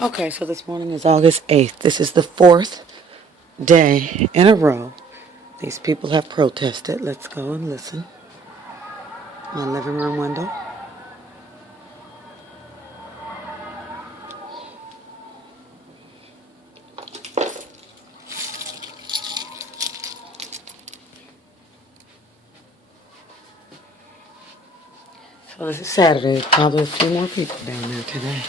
Okay, so this morning is August 8th. This is the fourth day in a row these people have protested. Let's go and listen. My living room window. So this is Saturday. Probably a few more people down there today.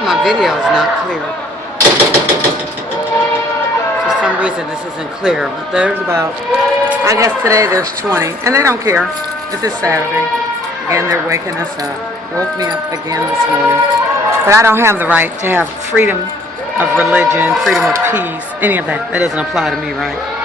My video is not clear. For some reason this isn't clear, but there's about, I guess today there's 20, and they don't care. This is Saturday. Again, they're waking us up. Woke me up again this morning. But I don't have the right to have freedom of religion, freedom of peace, any of that. That doesn't apply to me, right?